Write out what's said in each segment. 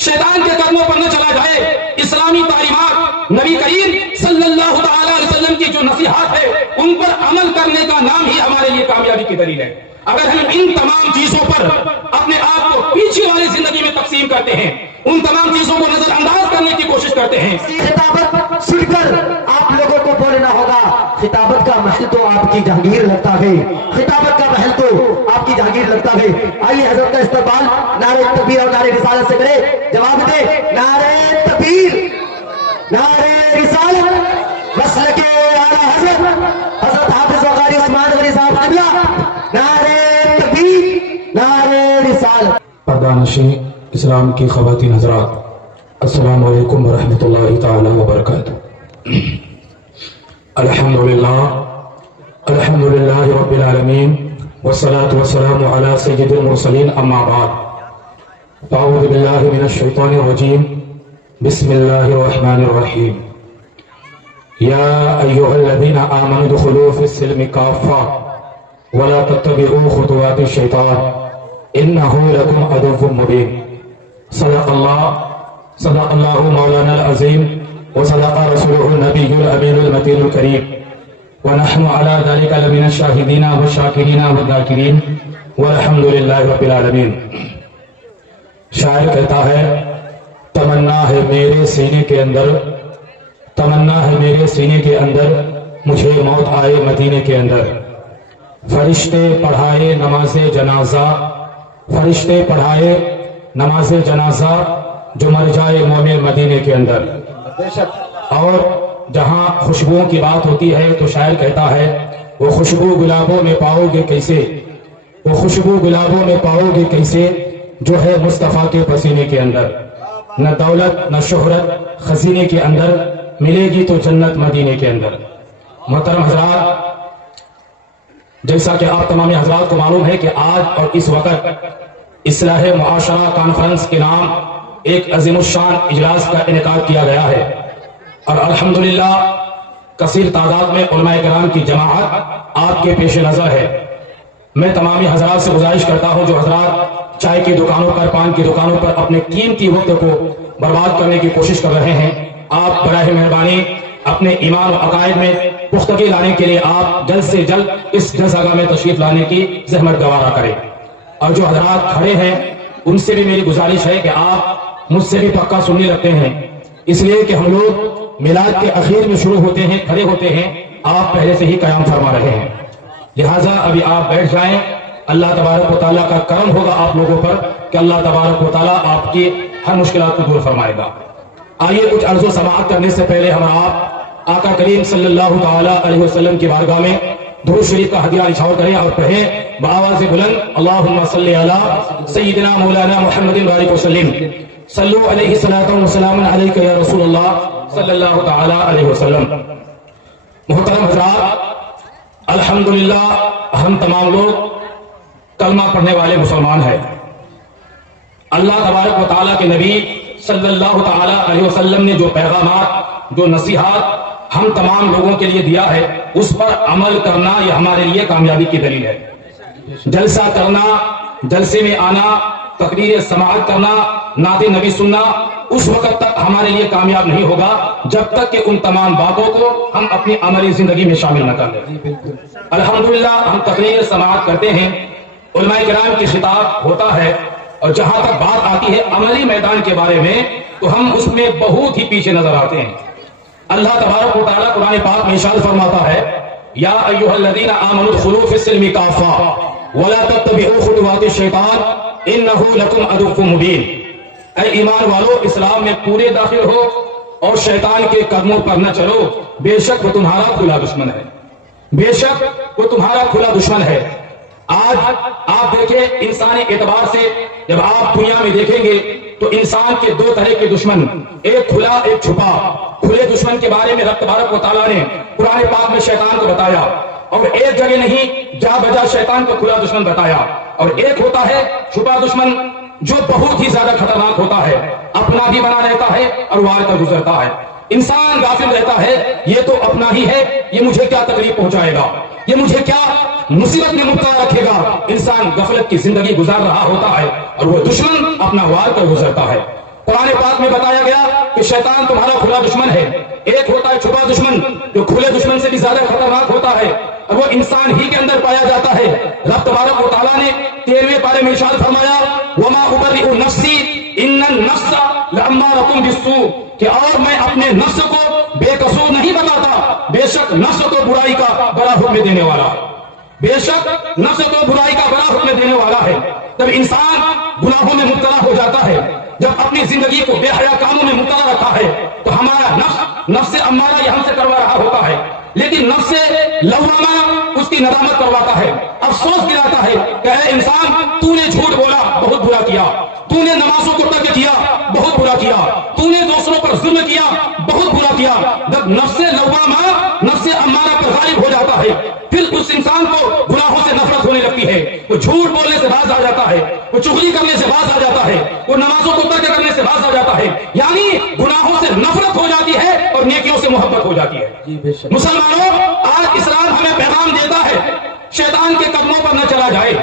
शैतान के कदमों पर न चला जाए। इस्लामी तालीमात, नबी करीम सल्लल्लाहु ताला अलैहि वसल्लम की जो नसीहत है उन पर अमल करने का नाम ही हमारे लिए कामयाबी की दलील है। अगर हम इन तमाम चीजों पर अपने आप को पीछे वाली जिंदगी में तकसीम करते हैं, उन तमाम चीजों को नजरअंदाज करने की कोशिश करते हैं, खिताबत सुनकर आप लोगों को बोलना होगा। खिताबत का महल तो आपकी जहांगीर लगता है, खिताबत का महल तो आपकी जहांगीर लगता है। आइए हजरत का इस्तकबाल नारे तकबीर और नारे रिसालत से करे। जवाब दे नारे तकबीर, नारे रिसालत, मसलके आला हजरत हाफिज वकारी उस्मान गनी साहब क़िबला, नारे तकबीर, नारे रिसालत। पर्दानशी इस्लाम की ख़वातीन हज़रात, अस्सलामु अलैकुम वरहमतुल्लाहि ताला वबरकातुहू। अल्हम्दुलिल्लाह रब्बिल आलमीन वस्सलातु वस्सलामु अला सय्यिदिल मुरसलीन अम्मा बाद। अऊज़ु बिल्लाहि मिनश शैतानिर रजीम, बिस्मिल्लाहिर रहमानिर रहीम। या अय्युहल्लज़ीना आमनू दुखुलू फिस्सिल्मि काफ़्फ़ा वला तत्तबिऊ खुतुवातिश शैतान इन्नहु लकुम अदुव्वुम मुबीन। सदक़ल्लाहु मौलाना अज़ीम व सदक़ रसूलुहु नबियुल अमीनुल मतीनुल करीम व नहनु अला ज़ालिका लमिनश शाहिदीना व शाकिरीना व ज़ाकिरीन वल्हम्दुलिल्लाहि रब्बिल आलमीन। शायर कहता है, तमन्ना है मेरे सीने के अंदर, तमन्ना है मेरे सीने के अंदर, मुझे मौत आए मदीने के अंदर। फरिश्ते पढ़ाए नमाज़े जनाजा, फरिश्ते पढ़ाए नमाज़े जनाजा, जो मर जाए मोमिन मदीने के अंदर। और जहां खुशबुओं की बात होती है तो शायर कहता है, वो खुशबू गुलाबों में पाओगे कैसे, वो खुशबू गुलाबों में पाओगे कैसे, जो है मुस्तफ़ा के पसीने के अंदर। न दौलत न शोहरत खजीने के अंदर, मिलेगी तो जन्नत मदीने के अंदर। मोहतरम हजरात, जैसा कि आप तमाम हजरात को मालूम है कि आज और इस वक्त इस्लाह मुआशरा कॉन्फ्रेंस के नाम एक अजीमुशान इजलास का इनेकाद किया गया है और अल्हम्दुलिल्लाह कसीर तादाद में उलमाए किराम की जमाअत आपके पेश नजर है। मैं तमामी हजरात से गुजारिश करता हूं, जो हजरात चाय की दुकानों पर, पान की दुकानों पर अपने कीमती वक्त को बर्बाद करने की कोशिश कर रहे हैं, आप बराह मेहरबानी अपने ईमान और अकायद में पुख्तगी लाने के लिए आप जल्द से जल्द इस जलसागाह में तशरीफ लाने की जहमत गवारा करें। और जो हजरात खड़े हैं उनसे भी मेरी गुजारिश है कि आप मुझसे भी पक्का सुन्नी रखते हैं, इसलिए कि हम लोग मिलाद के आखिर में शुरू होते हैं, खड़े होते हैं, आप पहले से ही कयाम फरमा रहे हैं। लिहाजा अभी आप बैठ जाएं। अल्लाह तबारक व तआला का करम होगा आप लोगों पर कि अल्लाह तबारक व तआला आपकी हर मुश्किलात को दूर फरमाएगा। आइए कुछ अर्ज़ो समाअत करने से पहले हम आप आका करीम सल्लल्लाहु ताला अलैहि वसल्लम की बारगाह में दुरूद शरीफ का हदिया निछावर करें और कहें बाआवाज़ बुलंद, अल्लाहुम्मा सल्लि अला सय्यिदिना मौलाना मुहम्मदिन बारिक वसल्लिम, सल्लु अलैहि सलातु व सलामुन अलैका या रसूलल्लाह सल्लल्लाहु ताला अलैहि वसल्लम। मुहतरम हज़रात, अल्हम्दुलिल्लाह हम तमाम लोग कलमा पढ़ने वाले मुसलमान हैं। अल्लाह तबारक व तआला के नबी सल्लल्लाहु ताला अलैहि वसल्लम ने जो पैगामात, जो नसीहत हम तमाम लोगों के लिए दिया है, उस पर अमल करना यह हमारे लिए कामयाबी की दलील है। जलसा करना, जलसे में आना, तकरीर समाअत करना, नाते नबी सुनना उस वक्त तक हमारे लिए कामयाब नहीं होगा जब तक कि उन तमाम बातों को हम अपनी अमली जिंदगी में शामिल न कर लें। अल्हम्दुलिल्लाह हम तकरीर समाअत करते हैं, उलमाए किराम की खिताब होता है, और जहां तक बात आती है अमली मैदान के बारे में तो हम उसमें बहुत ही पीछे नजर आते हैं। अल्लाह तबारक व तआला कुरान पाक में इरशाद फरमाता है, या अय्युहल्लज़ीना आमनू उदखुलू फिस्सिल्मि काफ़्फ़ा वला तत्तबिऊ खुतुवातिश शैतान इन्नहु लकुम अदुव्वुम मुबीन। ऐ ईमान वालों, इस्लाम में पूरे दाखिल हो और शैतान के कदमों पर न चलो, बेशक वो तुम्हारा खुला दुश्मन है, बेशक वो तुम्हारा खुला दुश्मन है। आज आप देखें, इंसानी एतबार से जब आप दुनिया में देखेंगे तो इंसान के दो तरह के दुश्मन, एक खुला एक छुपा। खुले दुश्मन के बारे में रब तबारक व तआला ने कुरान पाक में शैतान को बताया, और एक जगह नहीं जा बजा शैतान को खुला दुश्मन बताया। और एक होता है छुपा दुश्मन, जो बहुत ही ज्यादा खतरनाक होता है, अपना भी बना रहता है और वार कर गुजरता है। इंसान गाफिल रहता है, ये तो अपना ही है, ये मुझे क्या तकलीफ पहुंचाएगा, ये मुझे क्या मुसीबत में मुब्तला रखेगा। इंसान गफलत की जिंदगी गुजार रहा होता है और वो दुश्मन अपना वार कर गुजरता है। قرآن پاک میں بتایا گیا کہ شیطان تمہارا کھلا دشمن ہے. ایک ہوتا ہے چھپا دشمن جو کھلے دشمن سے بھی زیادہ خطرناک ہوتا ہے اور وہ انسان ہی کے اندر پایا جاتا ہے. رب تبارک و تعالیٰ نے 13ویں پارے میں ارشاد فرمایا وما ابرئ نفسی ان النفس لامارۃ بالسوء کہ اور میں اپنے نفس کو بے قصور نہیں بتاتا، بے شک نفس کو برائی کا بڑا حکم دینے والا، بے شک نفس کو برائی کا بڑا حکم دینے والا ہے. جب انسان گناہوں میں مبتلا ہو جاتا ہے، جب اپنی زندگی کو بے حیا کاموں میں مبتلا رکھا ہے تو ہمارا نفس امارہ یہ ہم سے کروا رہا ہوتا ہے، لیکن نفس لوامہ اس کی ندامت کرواتا ہے، افسوس دلاتا ہے کہ اے انسان تو نے جھوٹ بولا بہت برا کیا، تو نے نمازوں کو ترک کیا بہت برا کیا، تو نے دوسروں پر ظلم کیا بہت برا کیا. جب نفس لوامہ نفس امارہ پر غالب ہو جاتا ہے پھر اس انسان کو گناہوں سے نفرت ہونے لگتی ہے. وہ جھوٹ بولنے سے باز آ جاتا ہے، وہ چغلی کرنے سے باز آ جاتا ہے، وہ نمازوں کو ترک کرنے سے باز آ جاتا ہے. یعنی گناہوں سے نفرت ہو جاتی ہے اور نیکیوں سے محبت ہو جاتی ہے. مسلمانوں آج اسلام ہمیں پیغام دیتا ہے شیطان کے قدموں پر نہ چلا جائے،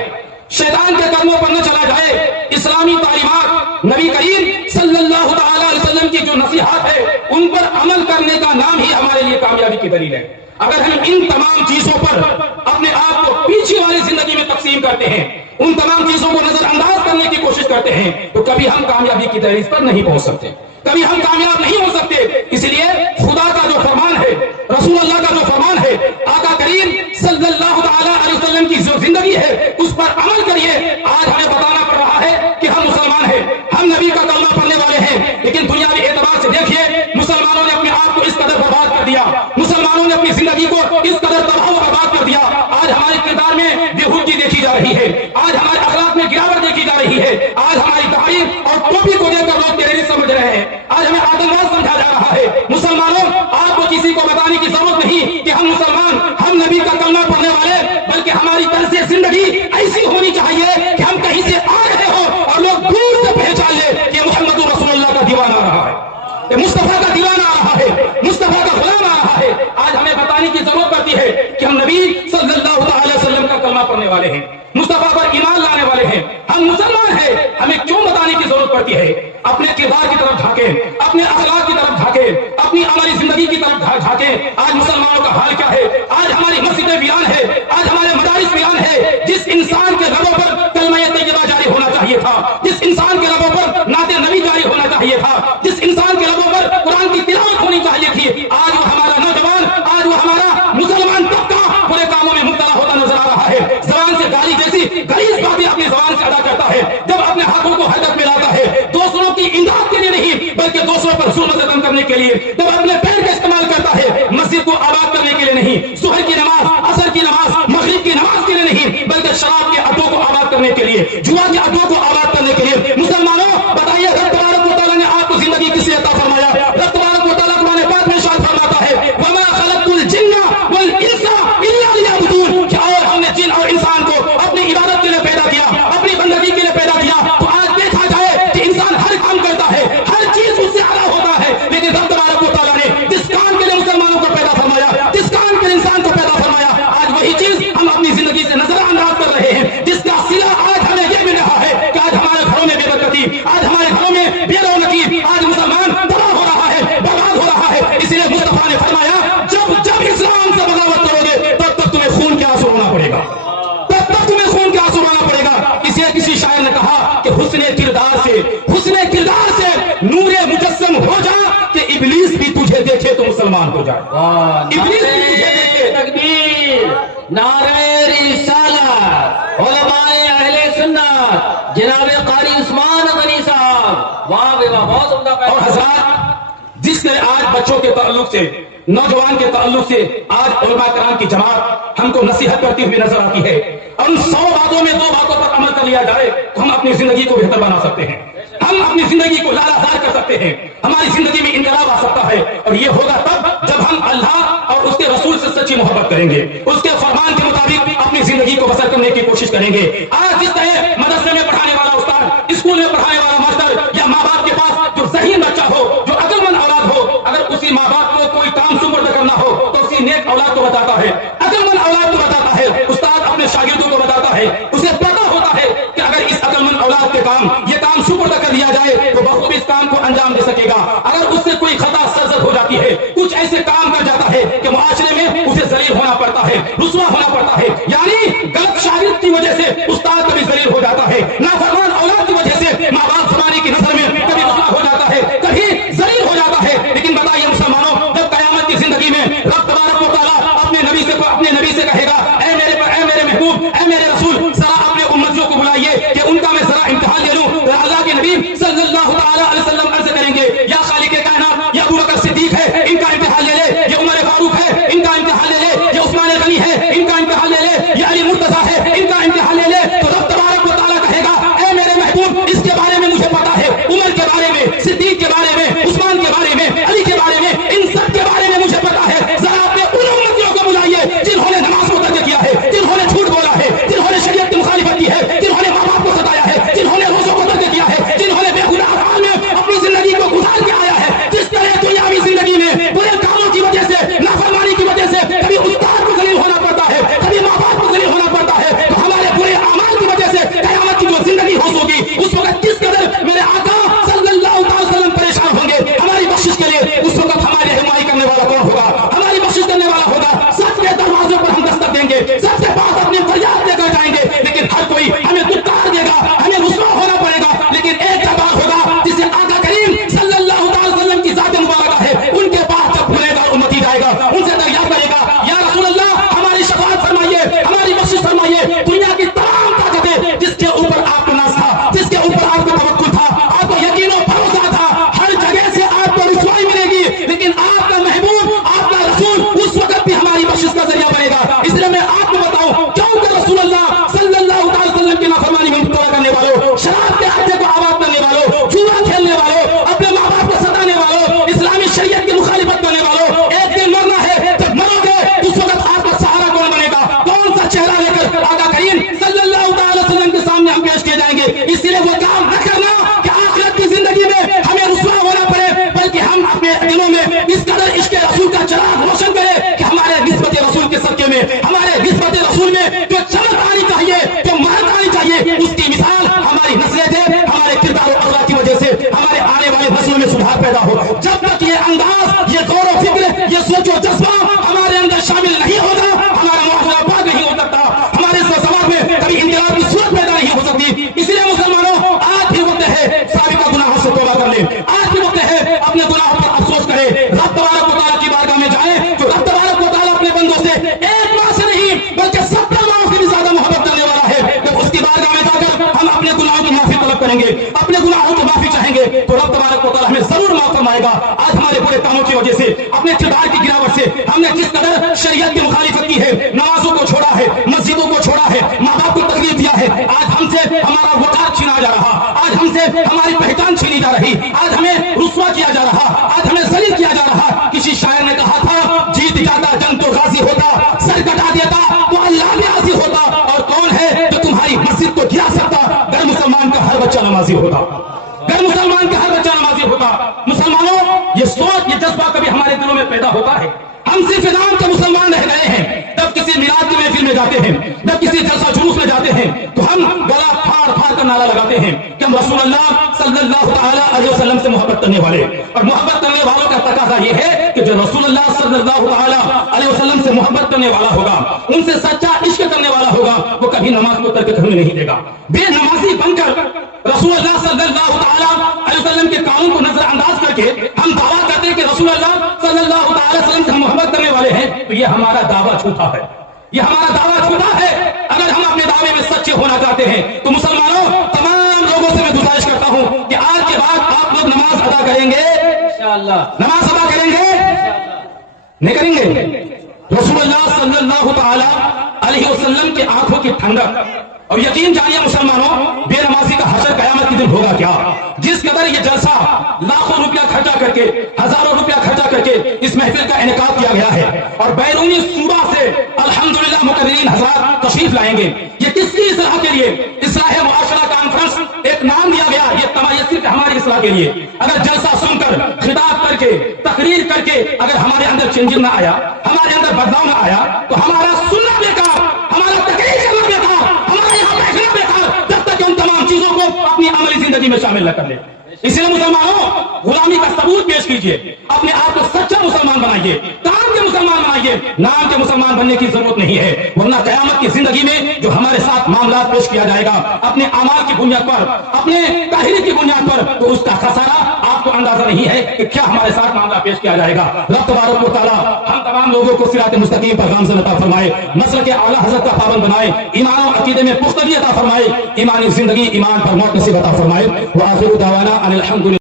شیطان کے قدموں پر نہ چلا جائے. اسلامی تعلیمات نبی کریم صلی اللہ تعالی علیہ وسلم کی جو نصیحات ہے ان پر عمل کرنے کا نام ہی ہمارے لیے کامیابی کی دلیل ہے. اگر ہم ان تمام چیزوں پر اپنے آپ کو پیچھے والی زندگی میں تقسیم کرتے ہیں، ان تمام چیزوں کو نظر انداز کرنے کی کوشش کرتے ہیں تو کبھی ہم کامیابی کی دہلیز پر نہیں پہنچ سکتے، کبھی ہم کامیاب نہیں ہو سکتے. اس لیے خدا کا جو فرمان ہے، رسول اللہ کا جو فرمان ہے، آقا کریم صلی اللہ تعالی علیہ وسلم کی جو زندگی ہے اس پر عمل کریے. آج ہمیں بتانا پڑ رہا ہے کہ ہم مسلمان ہیں، ہم نبی کا کلمہ پڑھنے والے ہیں، لیکن دنیاوی اعتبار سے دیکھیے مسلمانوں نے اپنے آپ کو اس قدر برباد کر دیا، مسلمانوں نے اپنی زندگی کو اس قدر تباہ و برباد کر دیا. آج ہمارے کردار میں بےہودگی دیکھی جا رہی ہے، آج ہمارے اخلاق میں گراوٹ دیکھی جا رہی ہے، آج ہماری تعریف اور ٹوپی کو دیکھ کر لوگ ٹیررسٹ سمجھ رہے ہیں، آج ہمیں آتنکواد سمجھا جا رہا ہے. مسلمانوں آپ کو کسی کو بتانے کی ضرورت نہیں کہ ہم مسلمان، ہم نبی کا کلمہ پڑھنے والے، بلکہ ہماری طرز زندگی ایسی ہونی چاہیے کہ ہم کہیں سے آ رہے ہوں اور لوگ دور سے پہچان لے کہ محمد رسول اللہ کا دیوانہ آ رہا ہے، مصطفیٰ کا دیوانہ آ رہا ہے، مصطفیٰ کا غلام آ رہا ہے. آج ہمیں بتانے کی ضرورت پڑتی ہے کہ ہم نبی صلی اللہ علیہ وسلم کا کلمہ پڑھنے والے ہیں، مصطفیٰ پر ایمان لانے والے ہیں، ہم مسلمان ہیں. ہمیں کیوں بتانے کی ضرورت پڑتی ہے؟ اپنے کردار کی طرف جھانکیں، اپنے اخلاق کی طرف جھانکیں، اپنی عملی زندگی کی طرف جھانکیں. آج مسلمانوں کا حال کیا ہے؟ آج ہماری مسجدیں ویران ہے، آج ہمارے مدارس ویران ہے. جس انسان کے لبوں پر کلمہ طیبہ جاری ہونا چاہیے تھا، جس انسان کے لبوں پر نعت نبی جاری ہونا چاہیے تھا، جس انسان کے لبوں پر قرآن کی تلاوت ہونی چاہیے تھی، آج وہ ہمارا نوجوان، آج وہ ہمارا مسلمان طبقہ برے کاموں میں مبتلا ہوتا نظر آ رہا ہے. زبان سے گالی جیسی غلیظ باتیں اپنی زبان سے ادا کرتا ہے، جب اپنے ہاتھوں کو حرکت میں لاتا ہے دوسروں کی امداد کے لیے نہیں بلکہ دوسروں پر ظلم و ستم کرنے کے لیے، جب اپنے پیر کا استعمال کرتا ہے مسجد کو آباد کرنے کے لیے نہیں، ظہر کی نماز، عصر کی نماز، مغرب کی نماز کے لیے نہیں بلکہ شراب کے اڈوں کو آباد کرنے کے لیے، جوا کے اڈوں کو آباد کرنے کے لیے. مسلمانوں بتائیے رب تبارک و تعالیٰ نے آپ کو زندگی کس لیے عطا فرمایا؟ رب تبارک و تعالیٰ قرآن پاک میں ارشاد فرماتا ہے وما خلقت الجن والانس الا لیعبدون، کہ اور ہم نے جن اور انسان کو اپنی عبادت کے لیے پیدا کیا، اپنی بندگی کے لیے پیدا کیا. تو آج دیکھا جائے کہ انسان ہر کام کرتا ہے، ہر چیز اس سے اعلیٰ ہوتا ہے، لیکن رب تبارک و تعالیٰ نے جس کام کے لیے مسلمانوں کو پیدا فرمایا، جس کام کے لیے انسان کو پیدا فرمایا، آج وہی چیز ہم اپنی زندگی سے نظر انداز کر رہے ہیں، جس کا صلہ آج ہمیں یہ مل رہا ہے کہ آج ہمارے گھروں میں بے برکتی، آج ہمارے گھروں میں بے رونقی، آج مسلمان تباہ ہو رہا ہے، برباد ہو رہا ہے. اس لیے مصطفیٰ نے فرمایا جب اسلام سے بغاوت کرو گے تب تک تمہیں خون کے آنسو رونا پڑے گا، تب تک تمہیں خون کے آنسو رونا پڑے گا. کسی شاعر نے کہا کہ حسن کردار سے نور مجسم ہو جا کہ ابلیس بھی تجھے دیکھے تو مسلمان ہو جائے. ابلیس بھی تجھے دیکھے. تکبیر، نعرہ رسالت، علماء اہل سنت، جناب قاری عثمان غنی صاحب، واہ واہ بہت عمدہ. اور حضرات جس سے آج بچوں کے تعلق سے، نوجوان کے تعلق سے آج علماء کرام کی جماعت ہم کو نصیحت کرتی ہوئی نظر آتی ہے، اور ان 100 باتوں میں 2 باتوں پر عمل کر لیا جائے تو ہم اپنی زندگی کو بہتر بنا سکتے ہیں، ہم اپنی زندگی کو لالازار کر سکتے ہیں، ہماری زندگی میں انقلاب آ سکتا ہے. اور یہ ہوگا تب جب ہم اللہ اور اس کے رسول سے سچی محبت کریں گے، اس کے فرمان کے مطابق اپنی زندگی کو بسر کرنے کی کوشش کریں گے. آج جس طرح مدرسے میں پڑھانے والا استاد، اسکول میں پڑھانے والا ماسٹر یا ماں باپ کے پاس جو ذہین بچہ ہو، جو عقل مند اولاد ہو، اگر اسی ماں باپ کو کوئی کام سپرد کرنا ہو تو اسی نیک اولاد کو بتاتا ہے، عقل مند اولاد کو بتاتا ہے، استاد اپنے شاگردوں کو بتاتا ہے، اسے پتہ ہوتا ہے کہ اگر اس عقل مند اولاد کے کام یہ کام سپرد کر دیا جائے تو بخوبی اس کام काम को अंजाम दे सकेगा। अगर उससे कोई खता सरजद हो जाती है, कुछ ऐसे काम कर जाता है कि मुआशरे में उसे जलील होना पड़ता है, रुसवा होना पड़ता है, यानी गलत शागिर्द की वजह से उस्ताद कभी जलील हो जाता है, नाफरमान औलाद की वजह से माँ बाप ज़माने की नजर में कभी रुसवा हो जाता है, कभी जलील हो जाता है। लेकिन बताइए मुसलमानों, जब कयामत की जिंदगी में रब तबारक व तआला अपने नबी से कहेगा, ऐ मेरे महबूब, ऐ मेरे रसूल, जरा अपने उम्मतियों को बुलाइए कि उनका मैं जरा इम्तिहान ले लूं। तो अल्लाह के नबी सल्लल्लाहु अलैहि वसल्लम अर्ज करेंगे, या खालिक कायनात, ये अबू बकर सिद्दीक है, इनका इम्तिहान ले ले, ये उमर फारूक है, इनका इम्तिहान ले ले, ये उस्मान गनी है, इनका इम्तिहान ले ले, ये अली मुर्तजा है, इनका इम्तिहान ले ले। तो रब तबारक व तआला कहेगा, ऐ मेरे महबूब, इसके बारे में मुझे पता है, उमर के बारे में, सिद्दीक के बारे में, उस्मान के बारे में, अली के बारे में, इन सब के बारे में मुझे पता है। जरा अपने उन उम्मतियों को बुलाइए जिन्होंने नमाज को तर्क किया है, जिन्होंने झूठ बोला है, जिन्होंने शरीयत की मुखालिफत की है, जिन्होंने माँ बाप को सताया है, जिन्होंने रोज़ों को तर्क किया है, जिन्होंने बेगुनाह हाल में अपनी जिंदगी को गुजार के आया है। जिस तरह दुनियावी जिंदगी में बुरे कामों की वजह से, नाफरमानी की वजह से कभी उस्ताद को जलील होना पड़ता है, कभी माँ बाप को जलील होना पड़ता है, तो हमारे बुरे अमाल की वजह से कयामत की जो जिंदगी होगी, उस वक्त किस कदर मेरे आका सल्लल्लाहु अलैहि वसल्लम परेशान होंगे हमारी बख्शिश के लिए। उस वक्त हमारी रहनुमाई करने वाला कौन होगा? हमारी बख्शिश करने वाला होगा। सबके दरवाजे पर हम दस्तक देंगे, सबके पास अपनी फरियाद लेकर जाएंगे, लेकिन हर कोई हमें दुत्कार देगा, हमें रुसवा होना पड़ेगा। लेकिन एक जबान होगा जिसे आका करीम सल्लल्लाहु अलैहि वसल्लम की जात मुबारक है, उनके पास जब गुनहगार उम्मती जाएगा, उनसे दरियाफ्त करेगा, या रसूल अल्लाह, हमारी शफाअत फरमाइए, हमारी बख्शिश फरमाइए। दुनिया की तमाम ताकतें जिसके ऊपर आपको नाज था, जिसके ऊपर आपको तवक्कुल था, आपको यकीन और भरोसा था, हर जगह से आपको रुसवाई मिलेगी, लेकिन आपका महबूब, आपका रसूल उस वक्त भी हमारी बख्शिश का जरिया बनेगा। इसलिए मैं आपको बताऊं, क्योंकि रसूल अल्लाह सल्लल्लाहु अलैहि वसल्लम की नाफरमानी में मुब्तला करने वालों, शराब के अड्डे को आबाद करने वालों, जुआ खेलने वालों, अपने माँ बाप को सताने वालों, इस्लामी शरीयत की मुखालिफत करने वालों, एक दिन मरना है। जब मरोगे उस वक्त आपका सहारा कौन बनेगा? कौन सा चेहरा लेकर आका करीम सल्लल्लाहु अलैहि वसल्लम के सामने हम पेश किए जाएंगे? इसलिए वो काम न करना कि आखिरत की जिंदगी में हमें रुसवा होना पड़े, बल्कि हम अपने दिलों में इस कदर इश्क़ रसूल का चिराग रोशन करें कि हमारे निस्बत रसूल के सदक़े में, हमारे निस्बत रसूल में जो चमक आनी चाहिए, जो महक आनी चाहिए, उसकी मिसाल हमारी नस्लें थे, हमारे किरदार और अखलाक की वजह से हमारे आने वाली नस्लों में सुधार पैदा हो। जब तक ये अंदाज, ये गौर व फिक्र, ये सोच और जज्बा हमारे अंदर शामिल नहीं होगा, हमारा मुआशरा पाक नहीं हो सकता, हमारे समाज में कभी इंकलाब की सूरत पैदा नहीं हो सकती। इसलिए मुसलमानों, आज भी वक्त है साबिक़ा गुनाहों से तौबा कर लें, आज भी वक्त है अपने गुनाहों पर अफसोस करें, रब तबारक व तआला की बारगाह में जाएं। जो रब तबारक व तआला अपने बंदों से एक माह से नहीं बल्कि 70 माह से भी ज्यादा मोहब्बत करने वाला है, तो उसकी बारगाह में जाकर हम अपने गुनाहों की माफी तलब करेंगे, अपने गुनाहों की माफी चाहेंगे, तो रब तबारक व तआला हमें जरूर माफ फरमाएगा। आज हमारे बुरे कामों की वजह से, अपने किरदार की गिरावट से हमने किस कदर शरीयत की मुखालिफत की है, नमाजों को छोड़ा है, मस्जिदों को छोड़ा है, माँ बाप को तकलीफ दिया है। आज हमसे हमारा वकार छीना जा रहा, आज हमसे हमारी पहचान छीनी जा रही, आज हमें रुसवा किया जा रहा, आज हमें जलील किया जा रहा। किसी शायर ने कहा था, जीत जाता जंग तो गाजी होता, सर कटा देता तो अल्लाह में आजी होता, और कौन है जो तुम्हारी मस्जिद को गिरा सकता? गर मुसलमान का हर बच्चा नमाजी होता, गर मुसलमान का हर बच्चा नमाजी होता। मुसलमानों, ये सोच, ये जज्बा कभी हमारे दिलों में पैदा होता है। हम सिर्फ नाम के मुसलमान रह गए हैं। जब किसी मिलाद की महफिल में जाते हैं, जब किसी जलसा जुलूस में जाते हैं, तो हम गला फाड़ फाड़ कर नारा लगाते हैं कि हम रसूल अल्लाह सल्लल्लाहु अलैहि वसल्लम से मोहब्बत करने वाले। और मोहब्बत करने वालों का तकाजा ये है कि जो रसूल अल्लाह सल्लल्लाहु अलैहि वसल्लम से मोहब्बत करने वाला होगा, उनसे सच्चा इश्क करने वाला होगा, वो कभी नमाज को तर्क करने नहीं देगा। बेनमाजी बनकर रसूल अल्लाह सल्लल्लाहु अलैहि वसल्लम के कानून को नजरअंदाज करके हम दावा करते हैं कि रसूल अल्लाह सल्लल्लाहु अलैहि वसल्लम से हम मोहब्बत करने वाले हैं, तो ये हमारा दावा झूठा है, ये हमारा दावा झूठा है। अगर हम अपने दावे में सच्चे होना चाहते हैं, तो मुसलमानों, तमाम लोगों से मैं गुजारिश करता हूं कि आज के बाद आप लोग नमाज अदा करेंगे, इंशाअल्लाह नमाज अदा करेंगे, नहीं करेंगे? रसूलुल्लाह सल्लल्लाहु अलैहि वसल्लम की आंखों की ठंडक, और यकीन जानिए मुसलमानों, बेनमाजी का हशर कयामत के दिन होगा क्या? जिस कदर ये जलसा लाखों रुपया खर्चा करके, हजारों रुपया खर्चा करके इस महफिल का इनेकाद किया गया है, और बैरूनी सूबा से अल्हम्दुलिल्लाह मुकर्रिरीन हज़रात तशरीफ लाएंगे। ये किसकी इस्लाह के लिए? इस्लाह मुआशरा कॉन्फ्रेंस एक नाम दिया गया, ये सिर्फ हमारी इस्लाह के लिए। अगर जलसा सुनकर, खिताब करके, तकरीर करके अगर हमारे अंदर चेंजिंग ना आया, हमारे अंदर बदलाव ना आया, तो हमारा सुनना बेकार, हमारा तकरीर करना बेकार, हमारा यहाँ बैठना बेकार, जब तक हम तमाम चीजों को अपनी अमली जिंदगी में शामिल न कर ले। इसलिए मुसलमानों, गुलामी का सबूत पेश कीजिए, अपने आप को सच्चा मुसलमान बनाइए, काम के मुसलमान बनाइए, नाम के मुसलमान बनने की जरूरत नहीं है। वरना कयामत की जिंदगी में जो हमारे साथ मामला पेश किया जाएगा अपने अमाल की बुनियाद पर, अपने ताहिरी की बुनियाद पर, तो उसका खसारा आपको अंदाजा नहीं है कि क्या हमारे साथ मामला पेश किया जाएगा। रब तबारक व तआला हम तमाम लोगों को सिरात मुस्तकीम पर गामज़न अता फरमाए, नस्ल के आला हज़रत का पाबंद बनाए, ईमान और अकीदे में पुख्तगी अता फरमाए, ईमानी जिंदगी ईमान पर मौत नसीब अता फरमाए। व आखिरु दावाना अनिल हम्दुलिल्लाह।